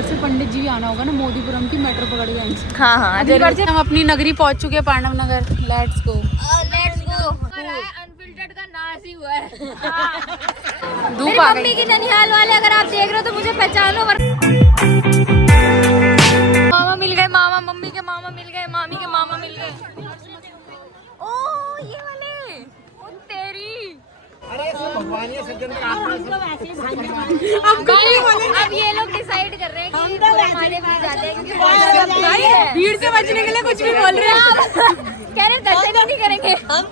घर से पंडित जी आना होगा ना, मोदीपुरम की मेट्रो पकड़ के आएंगे। हाँ हाँ हम अपनी नगरी पहुंच चुके हैं, Pandav Nagar. Let's go. Unfiltered का नाश ही हुआ है। धूप आ गई। मम्मी की ननिहाल वाले अगर आप देख रहे हो तो मुझे पहचानो। मामा मिल गए, मामा मम्मी के मामा मिल गए, मामी के मामा मिल गए। ओ ये वाले, ओ तेरी। अरे भगवान ये सज्जन अब ये लोग डिसाइड कर रहे हैं कि हमारे भी जाते हैं क्योंकि भीड़ से बचने के लिए कुछ भी बोल रहे हैं। कह रहे दर्शन ही नहीं करेंगे हम।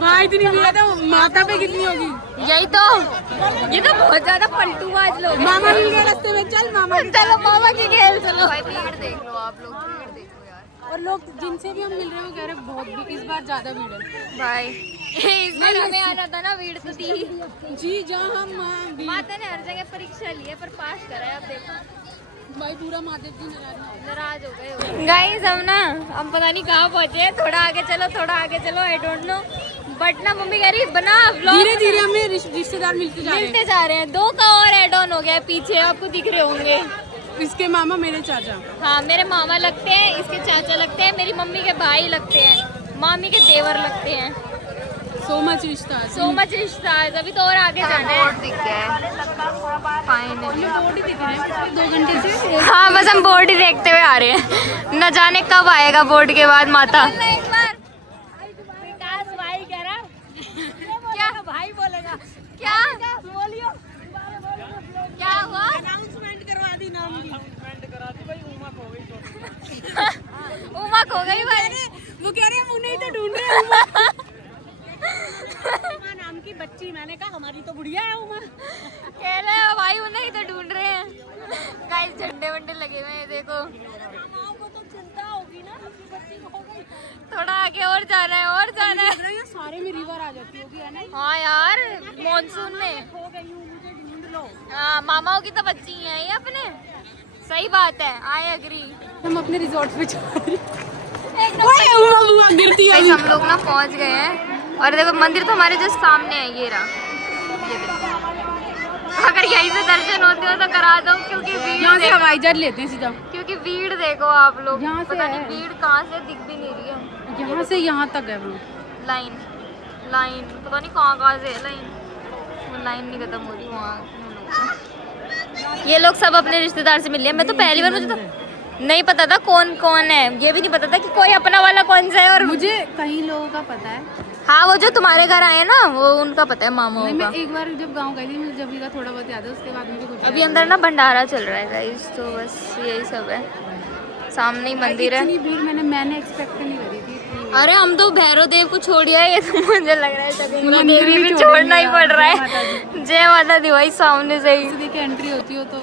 भाई इतनी भीड़ है तो माता पे कितनी होगी। यही तो, ये तो बहुत ज्यादा पलटूबाज लोग हैं। मामा मिल गए रास्ते में, चल मामा। चलो मामा की खेल चलो। भाई भीड़ देख लो आप लोग, भीड़ देखो यार। और लोग जिनसे भी हम मिल रहे हैं वो कह रहे हैं बहुत इस बार ज्यादा भीड़ है। भाई इस बार हमें आना था ना, भीड़ तो थी जी जहाँ हम माता ने हर जगह परीक्षा ली है पर पास करा है। अब देखो भाई पूरा महादेव जी नाराज हो गए। गाइस हम ना, हम पता नहीं कहाँ पहुँचे, थोड़ा आगे चलो, थोड़ा आगे चलो, आई डोंट नो। बट ना मम्मी कह रही बना व्लॉग। धीरे धीरे हमें रिश्तेदार मिलते जा रहे हैं। 2 का और एड ऑन हो गया है पीछे, आपको दिख रहे होंगे। इसके मामा मेरे चाचा। हाँ मेरे मामा लगते हैं, इसके चाचा लगते हैं, मेरी मम्मी के भाई लगते हैं, मामी के देवर लगते हैं। सो मच रिश्ता, सो मच रिश्ता। अभी तो और आगे जाना है। दिख गया है फाइनली। 2 घंटे से। हाँ बस हम बोर्ड ही देखते हुए आ रहे हैं, न जाने कब आएगा बोर्ड के बाद माता। एक बार विकास भाई कह रहा क्या भाई बोलेगा क्या बोलियो क्या हुआ। अनाउंसमेंट करवा दी नाम की। उमा खो गई भाई। वो कह रहे हैं उन्हें ही तो ढूंढ रहे हैं। उमा नाम की बच्ची। मैंने कहा हमारी तो बुढ़िया है उमा। कह रहे हैं भाई उन्हें ही तो ढूंढ रहे हैं। गाइस झंडे वंडे लगे हुए हैं देखो। तो चिंता होगी ना, बच्ची हो गई। थोड़ा आगे और जाना है, और जाना है। सारे में रिवर आ जाती होगी है ना। हाँ यार मॉनसून में हो गई हूँ, मुझे ढूंढ लो। हाँ मामाओं की तो बच्ची ही है ये अपने। सही बात है, आई एग्री। हम अपने रिजॉर्ट पे जा रहे हैं। गिरती है। गाइस हम लोग ना पहुंच गए हैं और देखो मंदिर तो हमारे जस्ट सामने है, ये रहा। ये देखो, अगर यहीं से दर्शन होते हो तो करा दो क्योंकि यहाँ से हवाई जहाज लेते हैं सीधा। क्योंकि भीड़ देखो आप लोग, यहाँ से पता नहीं है। भीड़ कहाँ से दिख भी नहीं रही है। यहाँ से यहाँ तक है वो लाइन लाइन पता नहीं कहाँ से है लाइन। वो लाइन नहीं खत्म हो रही वहाँ। ये लोग सब अपने रिश्तेदार से मिल रहे हैं। मैं तो पहली बार, मुझे तो नहीं पता था कौन कौन है, ये भी नहीं पता था कि कोई अपना वाला कौन सा है। और मुझे कई लोगों का पता है। हाँ वो जो तुम्हारे घर आए ना वो उनका पता है, मामा नहीं, का। मैं एक बार जब गांव गई थी मुझे जब का थोड़ा बहुत याद है, उसके बाद मुझे कुछ अभी अंदर ना भंडारा चल रहा है गाइस, तो बस यही सब है। सामने ही मंदिर है। इतनी भीड़ मैंने एक्सपेक्ट नहीं करी थी इतनी। अरे हम तो भैरव देव को छोड़ आए, ये तो मुझे लग रहा है शकुंतला मंदिर देवी भी भी छोड़ेंगे छोड़ना ही यार, पड़ रहा जय है। माता दी। जय माता दी भाई सामने से ही। देखिए एंट्री होती हो तो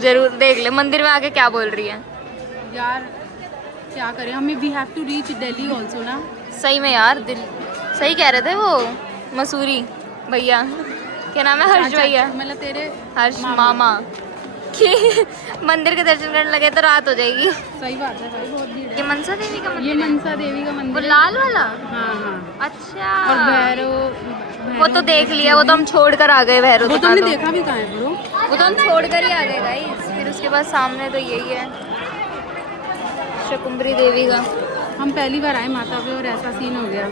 जरूर देख ले मंदिर में आके क्या बोल रही है यार, क्या करें हमें। We have to reach Delhi also ना। सही में यार, दिल सही कह रहे थे वो मसूरी भैया, क्या नाम है, हर्ष भैया, मतलब तेरे हर्ष मामा कि मंदिर के दर्शन करने लगे तो रात हो जाएगी। सही बात है भाई, बहुत भीड़ ये है। मनसा देवी का ये मंदिर है? मनसा देवी का वो मंदिर है। लाल वाला? हाँ हाँ। अच्छा। और भैरव वो तो देख लिया, वो तो हम छोड़ कर आ गए भैरव। वो तो हमने देखा भी कहाँ है ब्रो। वो तो हम छोड़ कर ही आ गए गाइस। फिर उसके बाद सामने तो यही है शकुंभरी देवी का। हम पहली बार आए माता पे और ऐसा सीन हो गया।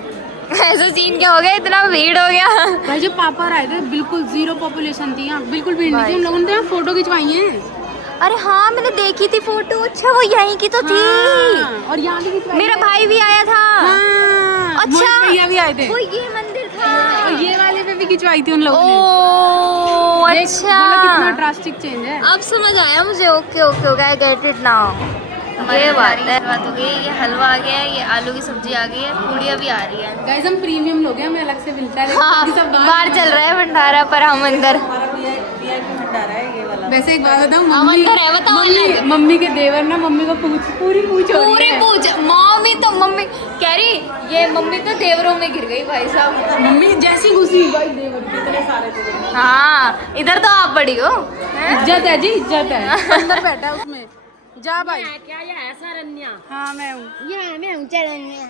ऐसा सीन क्या हो गया, इतना भीड़ हो गया। भाई जब पापा आए थे बिल्कुल 0 पॉपुलेशन थी यहाँ, बिल्कुल भीड़ नहीं थी। हम लोगों ने तो यहाँ फोटो खिंचवाई है। अरे हाँ मैंने देखी थी फोटो। अच्छा वो यहीं की तो थी। हाँ, और यहाँ भी खिंचवाई। मेरा भाई भी आया था। हाँ, अच्छा भैया भी आए थे। वो ये मंदिर था। और ये वाले पे भी खिंचवाई थी उन लोगों ने। ओ देख, अच्छा, बोलो कितना ड्रास्टिक चेंज है। अब समझ आया मुझे। Okay okay okay, I get it now. ये बात है, बात हो गई। ये हलवा आ गया है, ये आलू की सब्जी आ गई है, पूड़ियाँ भी आ रही है। गाइस हम प्रीमियम लोग हैं, हमें अलग से मिलता है। हाँ सब बाहर चल रहा है भंडारा पर हम अंदर। वैसे एक बात बताऊं, हम अंदर है, बताओ अलग। मम्मी के देवर ना मम्मी को पूरी पूछ हो पूरी रही है। पूछ मम्मी तो मम्मी कह रही, ये मम्मी तो देवरों में गिर गई भाई साहब। मम्मी जैसी घुसी भाई देवर कितने सारे थे। हाँ इधर तो आप बड़ी हो। इज्जत है जी, इज्जत है। अंदर बैठा है उसमें। जा भाई। क्या ये है सरन्या? हाँ मैं हूँ। ये मैं हूँ चरन्या।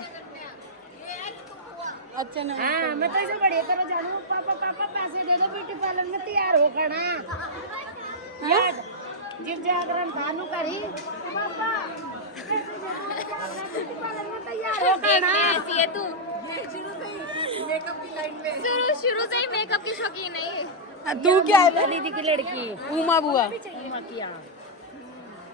अच्छा नहीं हाँ मैं तो ऐसे बढ़िया तरह जानू पापा पापा पैसे दे दो ब्यूटी पार्लर में तैयार हो करना याद जिस जागरण भानु करी पापा पैसे दे दो ब्यूटी पार्लर में तैयार हो करना ऐसी है तू शुरू से ही मेकअप की शौकीन है। तू क्या है? दीदी की लड़की उमा बुआ। उमा किया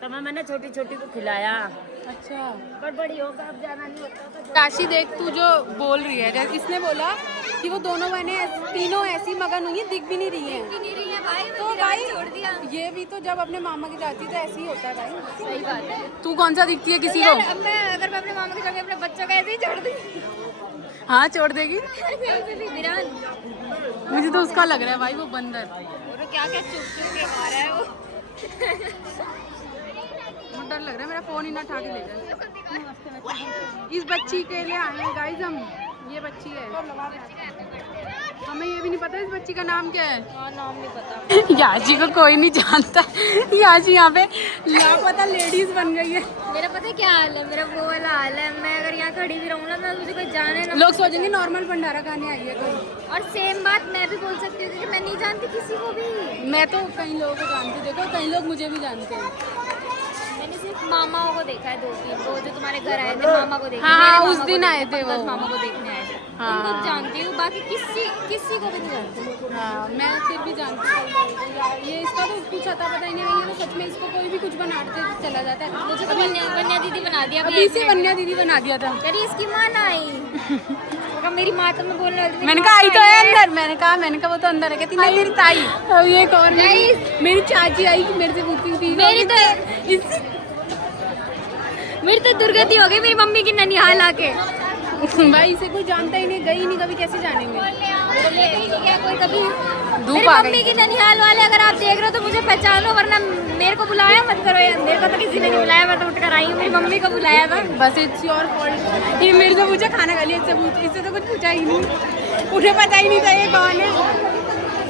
तो मैंने छोटी छोटी को खिलाया अच्छा पर बड़ी होकर अब जाना नहीं होता तो काशी देख तू जो बोल रही है, इसने बोला कि वो दोनों बहनें तीनों ऐसी मगन हुई हैं, दिख भी नहीं रही हैं। नहीं रही है भाई, तो तो भाई छोड़ दिया। ये भी तो जब अपने मामा की जाती है तो ऐसे ही होता है भाई। सही बात है। तू कौन सा दिखती है किसी यार, को? अब मैं अगर मैं अपने मामा के जाऊंगी अपने बच्चों को ऐसे ही छोड़ दी। हाँ छोड़ देगी। विरान मुझे तो उसका लग रहा है भाई, वो बंदर। और क्या क्या चुप चुप के मारा है वो। मुझे डर लग रहा है मेरा फोन ही ना उठा के ले जाए। इस बच्ची के लिए आए हैं गाइस हम। ये बच्ची है, हमें ये भी नहीं पता इस बच्ची का नाम क्या है। नाम नहीं पता। याशी को कोई नहीं जानता। याशी यहाँ पे लापता लेडीज बन गई है। मेरा पता है क्या हाल है, मेरा वो वाला हाल है। मैं अगर यहाँ खड़ी भी रहूँ ना तो मुझे कोई जाने ना। लोग सोचेंगे नॉर्मल भंडारा खाने आई है कोई। और सेम बात मैं भी बोल सकती हूँ क्योंकि मैं नहीं जानती किसी को भी। मैं तो कई लोगों को जानती हूँ, देखो कई लोग मुझे भी जानते हैं। मैंने सिर्फ मामाओं को देखा है, 2-3 वो जो तुम्हारे घर आए थे मामा को देखा। हाँ, मेरे उस मामा दिन को आए देखा, थे वो। पंकज मामा को देखने आए थे। हाँ। उनको जानती हूँ, बाकी किसी को भी नहीं जानती। हाँ मैं फिर भी जानती हूँ यार, ये इसका तो कुछ अता पता ही नहीं है। ये तो सच में इसको कोई भी कुछ बनाते चला जाता है। मुझे तो वन्या दीदी बना दिया। अभी इसे वन्या दीदी बना दिया था। अरे इसकी माँ ना आई। अगर मेरी माँ तो मैं बोलने वाली थी, मैंने कहा आई तो है अंदर। मैंने कहा वो तो अंदर है। कहती नहीं तेरी ताई। अब ये एक और मेरी चाची आई कि मेरे से पूछती थी। मेरी तो दुर्गति हो गई मेरी मम्मी की ननिहाल आके। भाई इसे कोई जानता ही नहीं, गई ही नहीं कभी, कैसे जानेंगे। लेके ही नहीं गया कोई कभी। धूप मेरी आ गई। मम्मी की ननिहाल वाले अगर आप देख रहे हो तो मुझे पहचानो, वरना मेरे को बुलाया मत करो यार। मेरे को तो किसी ने नहीं बुलाया, मैं तो उठ कर आई हूँ। मेरी मम्मी को बुलाया था। बस इट्स योर फॉल्ट। ये मेरे से पूछा खाना खा लिया, इससे तो कुछ पूछा ही नहीं। उन्हें पता ही नहीं था ये कौन है।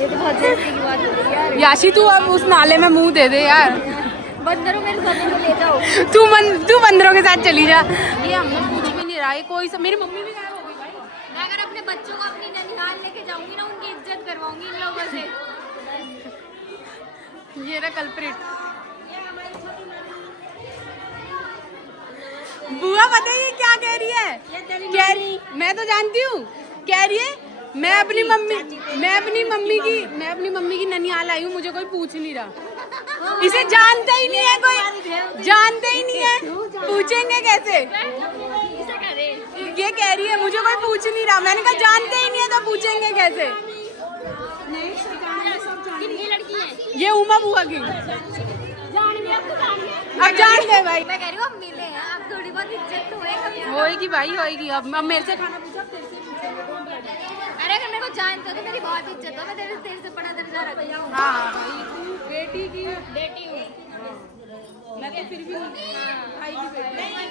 ये तो बहुत बेइज्जती की बात हो गई यार। याशी तू अब उस नाले में मुंह दे दे यार। बंदरों मेरे सभी को ले जाओ। तू बंदरों के साथ चली जा। ये हमने पूछ भी नहीं रहा है कोई। मेरी मम्मी भी गायब हो गई भाई। मैं अगर अपने बच्चों को अपनी ननिहाल लेके जाऊंगी ना, उनकी इज्जत करवाऊंगी इन लोगों से। ये रहा कल्प्रिट। बुआ पता है ये क्या कह रही है? कह रही मैं तो जानती हूँ। कह रही है मैं अपनी मम्मी की ननिहाल आई हूँ, मुझे कोई पूछ नहीं रहा। इसे जानता ही नहीं है कोई, जानते ही नहीं है, पूछेंगे कैसे? ये कह रही है मुझे कोई पूछ नहीं रहा। मैंने कहा जानते ही नहीं है तो पूछेंगे कैसे? ये उमा बुआ की। अब जान गए भाई। मैं कह रही हूँ अब मिले हैं, अब थोड़ी बहुत इज्जत तो होएगी। होएगी भाई होएगी। अब मेरे से खाना पूछा, तेरे से पूछेंगे। अरे अगर मेरे को जानते हो तो मेरी बहुत इज्जत हो। मैं तेरे से बड़ा दर्जा रखती हूँ। हाँ भाई तू बेटी की बेटी हूँ मैं तो फिर भी भाई की बेटी,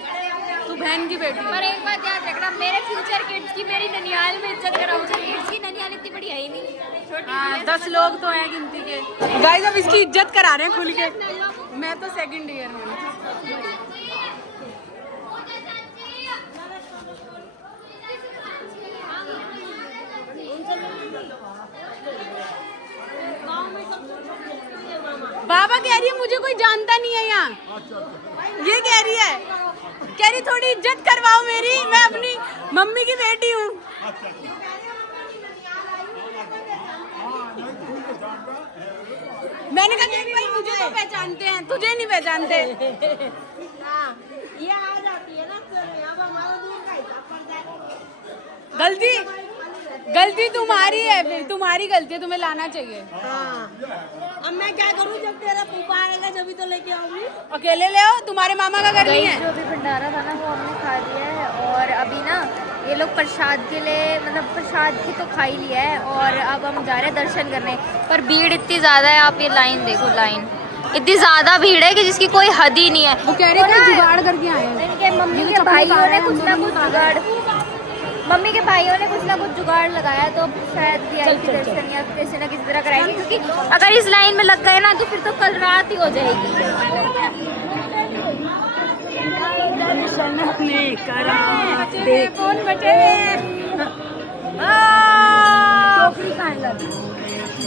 तू बहन की बेटी। पर एक बात याद रखना, मेरे फ्यूचर किड्स की मेरी ननिहाल में इज्जत कराओ। किड्स की ननिहाल इतनी बड़ी है ही नहीं, छोटी हाँ 10 लोग तो हैं गिनती के। गाइस अब इसकी इज्जत करा रहे हैं खुल के। मैं तो सेकंड ईयर में हूँ। बाबा कह रही है मुझे कोई जानता नहीं है यहाँ। ये कह रही थोड़ी इज्जत करवाओ मेरी, मैं अपनी मम्मी की बेटी हूँ। मैंने कहा देख भाई मुझे तो पहचानते हैं, तुझे नहीं पहचानते। ये आ जाती है ना तो अब हमारा दूर का हिसाब पड़ता है। गलती तुम्हारी है, फिर तुम्हारी गलती है, तुम्हें लाना चाहिए। हाँ अब मैं क्या करूँ, जब तेरा फूफा आएगा जब तो लेके आऊंगी। अकेले ले आओ, तुम्हारे मामा का घर नहीं है। जो भी भंडारा था ना वो हमने खा लिया है। और अभी ना ये लोग प्रसाद के लिए, मतलब प्रसाद की तो खा ही लिया है। और अब हम जा रहे हैं दर्शन करने। पर भीड़ इतनी ज़्यादा है, आप ये लाइन देखो। लाइन इतनी ज़्यादा भीड़ है कि जिसकी कोई हद ही नहीं है। वो कह रहे हैं जुगाड़ करके आए हैं। इनके मम्मी के भाइयों ने कुछ ना कुछ जुगाड़ लगाया तो शायद VIP दर्शन या किसी ना किसी तरह कराएंगे। क्योंकि अगर इस लाइन में लग गए ना तो फिर तो कल रात ही हो जाएगी। दर्शन अपने करा कौन बचे? टोकरी का है लग।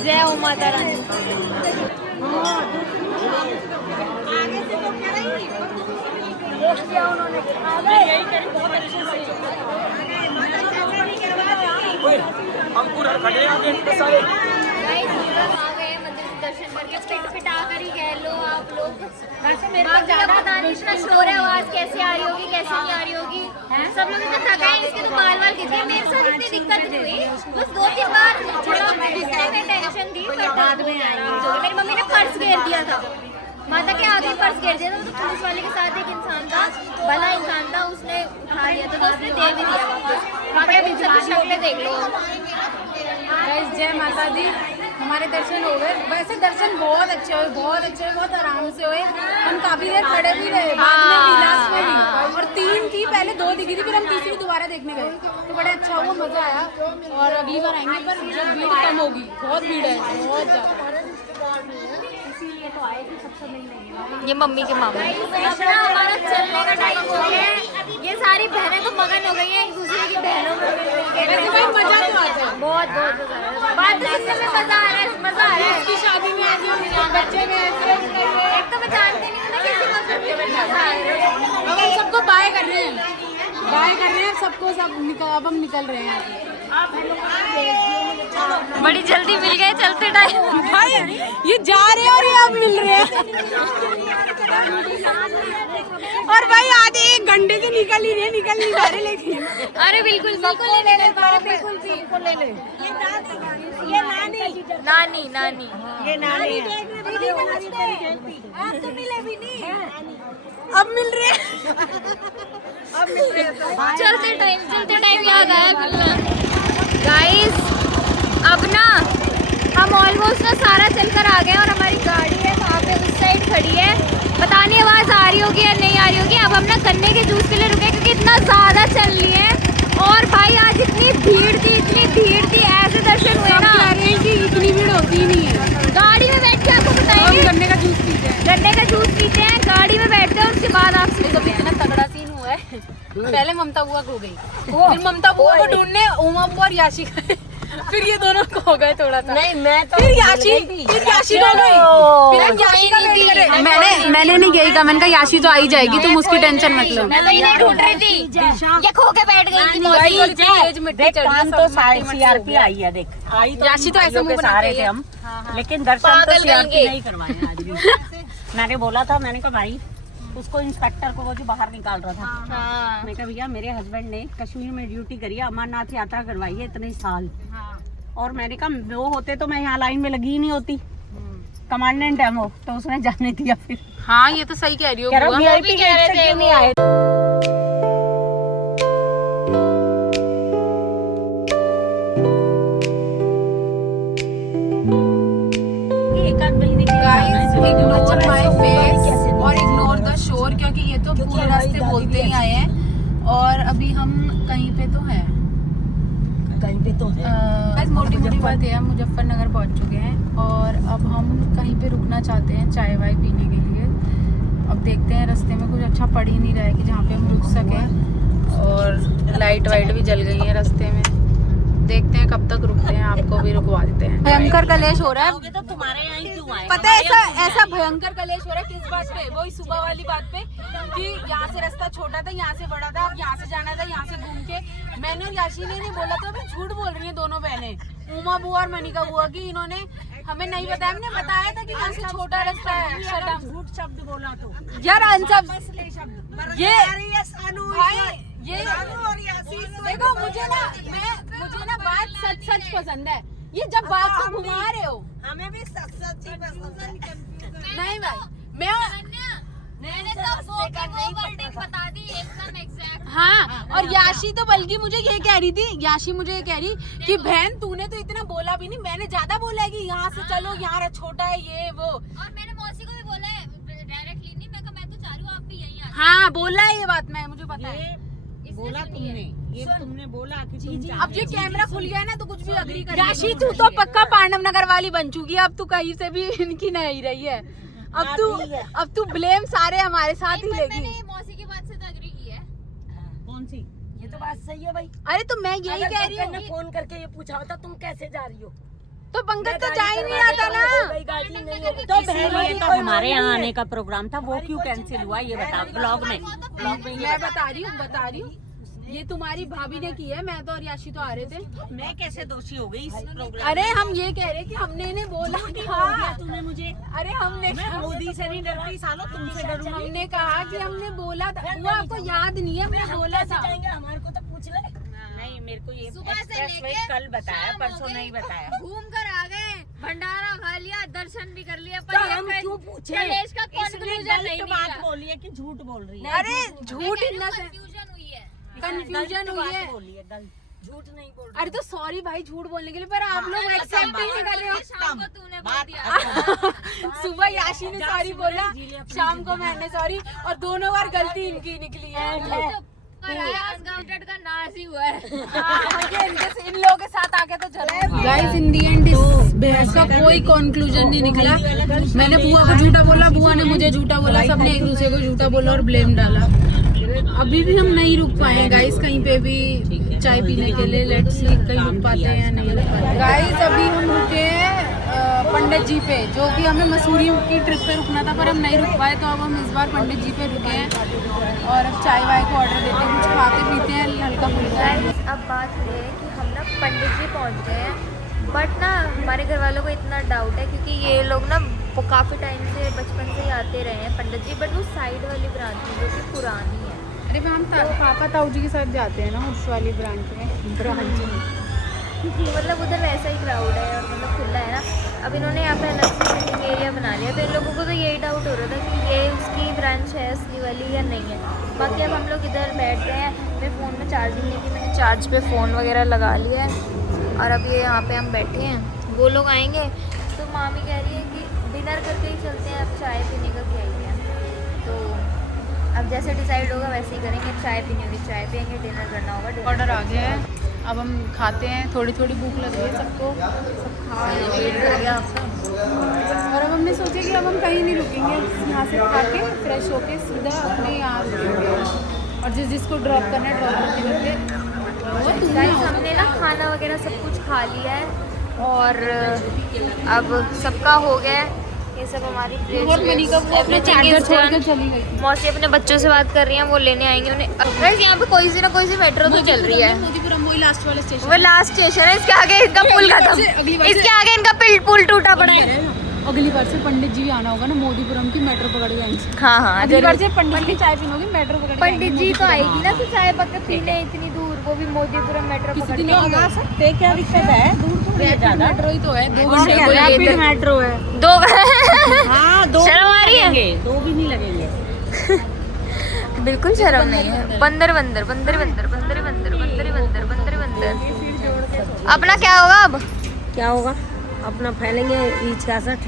जय हो माता रानी। उन्होंने यही करी बहुत अच्छे से। अंकुर खड़े आगे सारे गाइस हम लोग आ गए मंदिर से दर्शन करके, पिट पिटा कर ही कह लो आप लोग। बाकी अब पता नहीं इतना शोर है, आवाज कैसे आ रही होगी कैसे नहीं आ रही होगी। सब लोग इतना थका है, इसके तो बाल बाल खींच गए। मेरे साथ इतनी दिक्कत नहीं हुई, बस 2-3 बार थोड़ा दिखने में टेंशन थी, पर बाद में आराम से। मेरी मम्मी ने पर्स घेर दिया था, माता के आगे पर्स घेर दिया था। तो पुलिस वाले के साथ एक इंसान था, भला इंसान था, उसने उठा लिया था, तो उसने दे भी दिया वापस। बाकी अब इन सब की शक्लें देख लो। गाइस जय माता दी, हमारे दर्शन हो गए। वैसे दर्शन बहुत अच्छे हुए, बहुत अच्छे हुए, बहुत आराम से हुए। हम काफी देर खड़े भी रहे, बाद में भी, लास्ट में भी। और 3 थी, पहले 2 दिखी थी, फिर हम तीसरी दोबारा देखने गए, तो बड़ा अच्छा हुआ, मजा आया। और अगली बार आएंगे, पर जब भीड़ कम होगी, बहुत भीड़ है, बहुत ज्यादा। ये मम्मी के मामा। अपना हमारा चलने का टाइम हो गया है। ये सारी बहनें तो मगन हो गई हैं एक दूसरे की बहनों में मिल के। वैसे भाई मजा तो आता है, बहुत बहुत बात सुनने में मजा आ रहा है, मजा आ रहा है। इसकी शादी में ऐसे बच्चे में ऐसे। एक तो मैं जानती नहीं हूँ ना किसी को, फिर भी मजा आ रहा है। अब हम सबको बाय कर रहे हैं, बाय कर रहे हैं सबको, सब अब हम निकल रहे हैं। बड़ी जल्दी मिल गए चलते टाइम। भाई ये जा रहे हैं और ये अब मिल रहे हैं। और भाई आधे 1 घंटे से निकल ही नहीं पा रहे, लेकिन अरे बिल्कुल बिल्कुल ले ले बारे बिल्कुल भी ले ले। ये नानी नानी ये नानी आप तो मिले भी नहीं, अब मिल रहे हैं। चलते टाइम याद आया गाइस। अब ना हम ऑलमोस्ट ना सारा चलकर आ गए और हमारी गाड़ी है वहाँ पे उस साइड खड़ी है। पता नहीं आवाज़ आ रही होगी या नहीं आ रही होगी। अब हम ना गन्ने के जूस के लिए रुके क्योंकि इतना ज़्यादा चल रही है। और भाई आज इतनी भीड़ थी, ऐसे दर्शन हुए ना कि इतनी भीड़ होती ही नहीं है। गाड़ी में बैठ के आपको बताएंगे, गन्ने का जूस पीते हैं, गाड़ी में बैठते हैं, उसके बाद आपसे जब इतना तगड़ा सीन हुआ है। पहले ममता बुआ खो गई, फिर ममता बुआ को ढूंढने उमा बुआ और याशी गए, फिर ये दोनों खो गए थोड़ा सा। नहीं मैं तो फिर याशी खो गई, फिर हम याशी का वेट कर रहे। मैंने नहीं गई का, मैंने कहा याशी तो आ ही जाएगी, तुम उसकी टेंशन मत लो। मैं तो इन्हें ढूंढ रही थी, ये खो के बैठ गई थी मौसी। तो सीआरपी आई है, देख आई तो याशी तो ऐसे मुंह बना रहे थे हम, लेकिन दर्शन तो सीआरपी नहीं करवाए आज भी। मैंने बोला था, मैंने कहा भाई उसको इंस्पेक्टर को वो जो बाहर निकाल रहा था, मैं कहा भैया मेरे हस्बैंड ने कश्मीर में ड्यूटी करी है, अमरनाथ यात्रा करवाई है इतने साल, और मैंने कहा वो होते तो मैं यहाँ लाइन में लगी ही नहीं होती। कमांडेंट है वो, तो उसने जाने दिया। फिर हाँ ये तो सही कह रही हो बुआ। VIP कह रहे थे नहीं आए। Ignore my face और ignore the shore, क्योंकि ये तो पूरे रास्ते बोलते ही आए हैं। और अभी हम कहीं पे तो हैं, बस मोटी बात है, हम मुजफ्फरनगर पहुंच चुके हैं और अब हम कहीं पे रुकना चाहते हैं चाय वाय पीने के लिए। अब देखते हैं, रास्ते में कुछ अच्छा पड़ ही नहीं रहा है कि जहाँ पे हम रुक सकें, और लाइट वाइट भी जल गई है रास्ते में। देखते हैं कब तक रुकते हैं, आपको भी रुकवा देते हैं। भयंकर कलेश हो रहा है, तो तुम्हारे यहाँ क्यों आए? पता है ऐसा भयंकर कलेश हो रहा है किस बात पे? वही सुबह वाली बात पे कि यहाँ से रास्ता छोटा था, यहाँ से बड़ा था, यहाँ से जाना था, यहाँ से घूम के। मैंने और याशी ने नहीं बोला, तो अभी झूठ बोल रही है दोनों बहनें, उमा बुआ और मनिका बुआ, की इन्होंने हमें नहीं बताया। हमने बताया था कि यहाँ से छोटा रास्ता है। झूठ शब्द बोला तो यार अनसब ये देखो, मुझे ना बात सच पसंद है। ये जब बात को घुमा रहे हो, हमें भी सच ही पसंद है। नहीं भाई मैंने सब वो वर्डिंग बता दी एकदम एग्जैक्ट। हाँ, और याशी तो बल्कि मुझे ये कह रही थी, कि बहन तूने तो इतना बोला भी नहीं, मैंने ज्यादा बोला है कि यहाँ से चलो, यहाँ छोटा है ये वो। और मैंने मौसी को भी बोला है डायरेक्टली नहीं, मैं तो चाह रही हूँ आप भी यहीं आ। हाँ बोला है ये बात, मैं मुझे पता है। बोला तुमने बोला कि तुम अब ये कैमरा खुल गया ना, तो कुछ भी अग्री कर। याशी तू तो पक्का पांडव नगर वाली बन चुकी है, अब तू कहीं से भी इनकी नहीं रही है। अब तू ब्लेम सारे हमारे साथ ही लेगी। मैंने मौसी की बात से तो अग्री की है। कौन सी? ये तो बात बात सही है भाई। अरे तो मैं यही कह रही ने हूँ, फोन करके ये पूछा होता तुम कैसे जा रही हो, तो पंकज तो जा ही नहीं आता ना। गाड़ी नहीं होगी तो बहन तो हमारे यहाँ आने का प्रोग्राम था, वो क्यों कैंसिल हुआ ये बताओ। ब्लॉग में मैं बता रही हूँ, ये तुम्हारी भाभी ने की है, मैं तो और याशी तो आ रहे थे। मैं कैसे दोषी हो गई इस प्रोग्राम। अरे हम ये कह रहे कि हमने इन्हें बोला था, तूने मुझे, अरे हमने मैं मोदी से नहीं डरती सालो, तुमसे डरूंगी। हमने कहा कि हमने बोला था, वो आपको याद नहीं है, हमने बोला था। जाएंगे, हमारे को तो पूछ ले। नहीं मेरे को ये सुबह से एक्सप्रेस वे लेके कल बताया, शाम हो परसों गई। नहीं बताया। घूम कर आ गए, भंडारा खा लिया, दर्शन भी कर लिया, तो पर हम क्यों पूछे? कलेश का इसलिए कंक्लूजन नहीं गलत निकला। बात बोली है कि झूठ बोल रही है। अरे झूठ इतना से कंफ्यूजन हुई है। कंफ्यूजन गलत हुई है। बात बोली है, गलत। झूठ नहीं बोल अरे तो सॉरी भाई झूठ बोलने के लिए, पर आप लोग एक्सेप्ट ही नहीं कर रहे हो। शाम को तूने बोल बात दिया। सुबह याशी ने सॉरी बोला, शाम को मैंने सॉरी, और दोनों बार गलती इनकी निकली है। अनकाउंटेड का नाश ही हुआ है। इन लोगों के साथ आके तो चला। गाइस इन दी एंड इस बहस का कोई कंक्लूजन नहीं निकला। मैंने बुआ को झूठा बोला, बुआ ने मुझे झूठा बोला, सबने एक दूसरे को झूठा बोला और ब्लेम डाला। अभी भी हम नहीं रुक पाए गाइस कहीं पे भी चाय पीने के लिए। लेट्स सी कहीं रुक पाते हैं या नहीं रुक पाते। गाइस अभी हम रुके हैं पंडित जी पे, जो कि हमें मसूरी की ट्रिप पे रुकना था, पर हम नहीं रुक पाए, तो अब हम इस बार पंडित जी पे रुके हैं और अब चाय वाय को ऑर्डर देते हैं, कुछ खाते पीते हैं हल्का फुल्का। अब बात ये है कि हम ना पंडित जी पहुंच गए हैं, बट ना हमारे घर वालों को इतना डाउट है क्योंकि ये लोग ना वो काफ़ी टाइम से बचपन से ही आते रहे हैं पंडित जी, बट वो साइड वाली ब्रांच में जो कि पुरानी है। अरे हम पापा ताऊ जी के साथ जाते हैं ना उस वाली ब्रांच में, ब्रांच में। मतलब उधर वैसा ही क्राउड है और मतलब खुला है ना। अब इन्होंने यहाँ पे अलग से सिटिंग एरिया बना लिया, तो इन लोगों को तो यही डाउट हो रहा था कि ये उसकी ब्रांच है असली वाली या नहीं है। बाकी अब हम लोग इधर बैठ गए हैं, मेरे फ़ोन में चार्जिंग नहीं थी, मैंने चार्ज पे फ़ोन वगैरह लगा लिया है और अब ये यहाँ पे हम बैठे हैं। वो लोग आएंगे तो मामी कह रही है कि डिनर करके ही चलते हैं, अब चाय पीने का क्या ही है। तो अब जैसे डिसाइड होगा वैसे ही करेंगे, चाय पीनी होगी चाय पियेंगे, डिनर करना होगा डिनर। ऑर्डर आ गया है, अब हम खाते हैं। थोड़ी थोड़ी भूख लग रही है सबको, सब खा गया और अब हमने सोचा कि अब हम कहीं नहीं रुकेंगे, यहाँ से खा के फ्रेश होके सीधा अपने यहाँ रुकेंगे और जिसको ड्रॉप करना है ड्रॉप करते करते। गाइस हमने ना खाना वगैरह सब कुछ खा लिया है और अब सबका हो गया है। ये सब हमारी चार्जर छोड़ के चली गई थी। मौसी अपने बच्चों से बात कर रही हैं, वो लेने आएंगे उन्हें। गाइस यहाँ पे कोई सी ना कोई सी मेट्रो तो चल रही है, मोदीपुरम वही लास्ट वाले स्टेशन। वो लास्ट स्टेशन है, इसके आगे इनका पुल खत्म, इसके आगे इनका पुल टूटा पड़ा है। अगली बार से पंडित जी आना होगा ना मोदीपुरम की मेट्रो पकड़ के आएंगे। हाँ हाँ अगली बार से पंडित जी चाय पीनोगी मेट्रो पकड़ के पंडित जी तो आएगी ना, तो चाय पक पीने इतनी दूर, वो भी मोदीपुरम मेट्रो पकड़ के। आ सकते, क्या दिक्कत है? दूर थोड़ी है ज्यादा। मेट्रो ही तो है, 2 और घंटे क्या, को रैपिड ये मेट्रो है। दो हाँ, 2 शर्म आ रही है? 2 भी नहीं लगेंगे। बिल्कुल शर्म नहीं है। बंदर बंदर बंदर बंदर बंदर बंदर बंदर बंदर बंदर बंदर। अपना क्या होगा अब? क्या होगा? अपना फैलेंगे ईच का सट।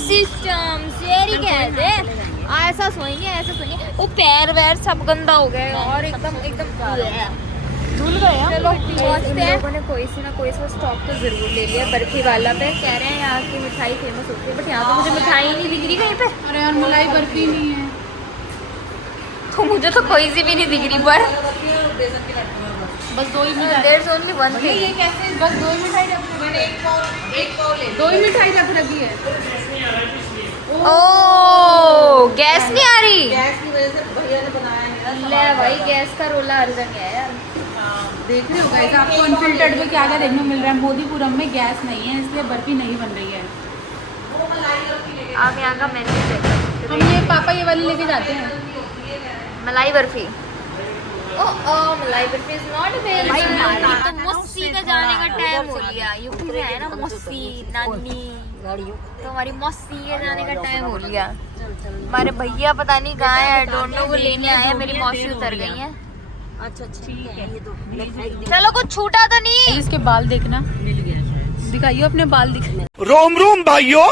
सिस्टम शेरी कहते हैं। ऐसा सोएंगे वो पैर वैर सब गंदा हो गया और एकदम धुल गए। चलो पहुंचते हैं। लोगों ने कोई सी ना कोई सा स्टॉक तो जरूर ले लिया बर्फी वाला पे। कह रहे हैं यहाँ की मिठाई फेमस होती है, बट यहाँ तो मुझे मिठाई नहीं दिख रही कहीं पे। अरे यार मलाई बर्फी नहीं है तो मुझे तो कोई सी भी नहीं दिख रही, पर बस 2 ही मिठाई। There is only one thing. ये कैसे बस 2 ही मिठाई रख मैंने एक पाव ले 2 ही मिठाई रख रखी है। ओ गैस नहीं आ रही। गैस की वजह से भैया ने बनाया है। ले भाई गैस का रोला अर्जन है यार। देख रहे हो गाइस, आपको अनफिल्टर्ड में क्या क्या देखने मिल रहा है। मोदीपुरम में गैस नहीं है इसलिए बर्फी नहीं बन रही है। आप यहाँ का मेन्यू चेक कर सकते हो। हम ये पापा ये वाली लेके जाते हैं। मलाई बर्फी। ओ मलाई बर्फी इज नॉट अवेलेबल। तो मौसी का जाने का टाइम हो गया। यूपी में है ना मौसी नानी, तो हमारी मौसी के जाने का टाइम हो गया। हमारे भैया पता नहीं कहाँ है, डोंट नो, वो लेने आए हैं। मेरी मौसी उतर गई है। अच्छा ठीक है, ये तो चलो कुछ छूटा तो नहीं। इसके बाल देखना, दिखाइए अपने बाल दिखाइए। रोम रोम भाइयों।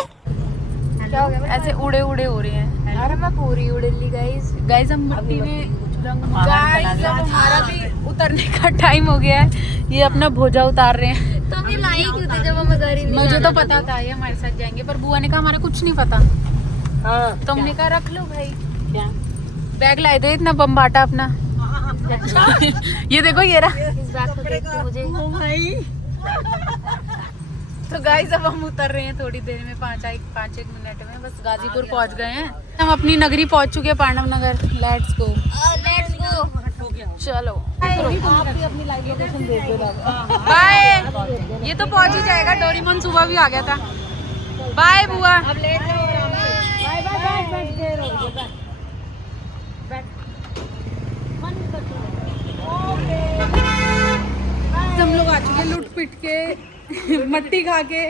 क्या हो गया? ऐसे उड़े उड़े हो रहे हैं। अरे मैं पूरी उड़ली गाइस। गाइस हम मिट्टी में गाइस अब हमारा भी उतरने का टाइम हो गया है। ये अपना भोजा उतार रहे हैं। तो हम ये लाई क्यों थे जब हमें घर ही नहीं मुझे तो जाना पता था ये हमारे साथ जाएंगे, पर बुआ ने कहा हमारा कुछ नहीं पता। हाँ तुमने कहा रख लो भाई, क्या? बैग लाए दो इतना बम बाटा अपना। ये देखो ये रहा। इस बैग को देख के मुझे तो गाइस अब हम उतर रहे हैं थोड़ी देर में, 5-1 मिनट में बस गाजीपुर पहुंच गए हैं। हम अपनी नगरी पहुंच चुके हैं, पांडव नगर। लेट्स गो चलो। बाय। ये तो पहुंच ही जाएगा, डोरीमोन सुबह भी आ गया था। बाय बुआ। बाय बाय बैठ देर हो गई हम लोग आ चुके हैं लुट पिट के, मट्टी खा के,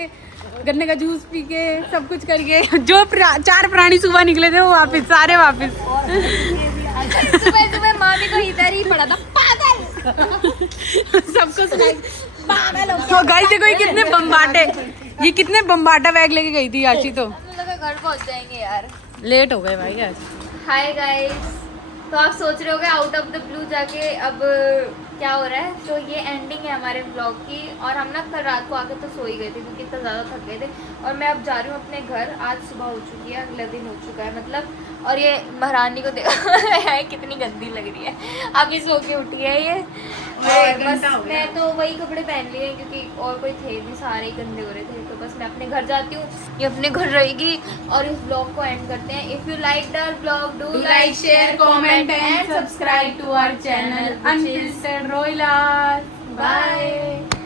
गन्ने का जूस पी के, सब कुछ करके। जो 4 प्राणी सुबह निकले थे वो वापस, सारे वापस। सुबह सुबह मामी को इधर ही पड़ा था पागल। सबको सुनाई पागल हो। गाइस देखो ये कितने बम्बाटे, ये कितने बम्बाटा बैग लेके गई थी याशी। तो हम लोग घर पहुंच जाएंगे यार, लेट हो गए भाई आज। Hi guys. तो आप सोच रहे होगे आउट ऑफ द ब्लू जाके अब क्या हो रहा है, तो ये एंडिंग है हमारे ब्लॉग की। और हम ना कल रात को आके तो सो ही गए थे क्योंकि इतना ज़्यादा थक गए थे। और मैं अब जा रही हूँ अपने घर। आज सुबह हो चुकी है, अगला दिन हो चुका है मतलब। और ये महारानी को देखो कितनी गंदी लग रही है, अभी सो के उठी है ये। और बस मैं तो वही कपड़े पहन लिए क्योंकि और कोई थे नहीं, सारे ही गंदे हो रहे थे। तो बस मैं अपने घर जाती हूँ, ये अपने घर रहेगी। और इस ब्लॉग को एंड करते हैं। If you like the blog do like, share, comment and subscribe to our channel unfiltered रोइलास। बाय।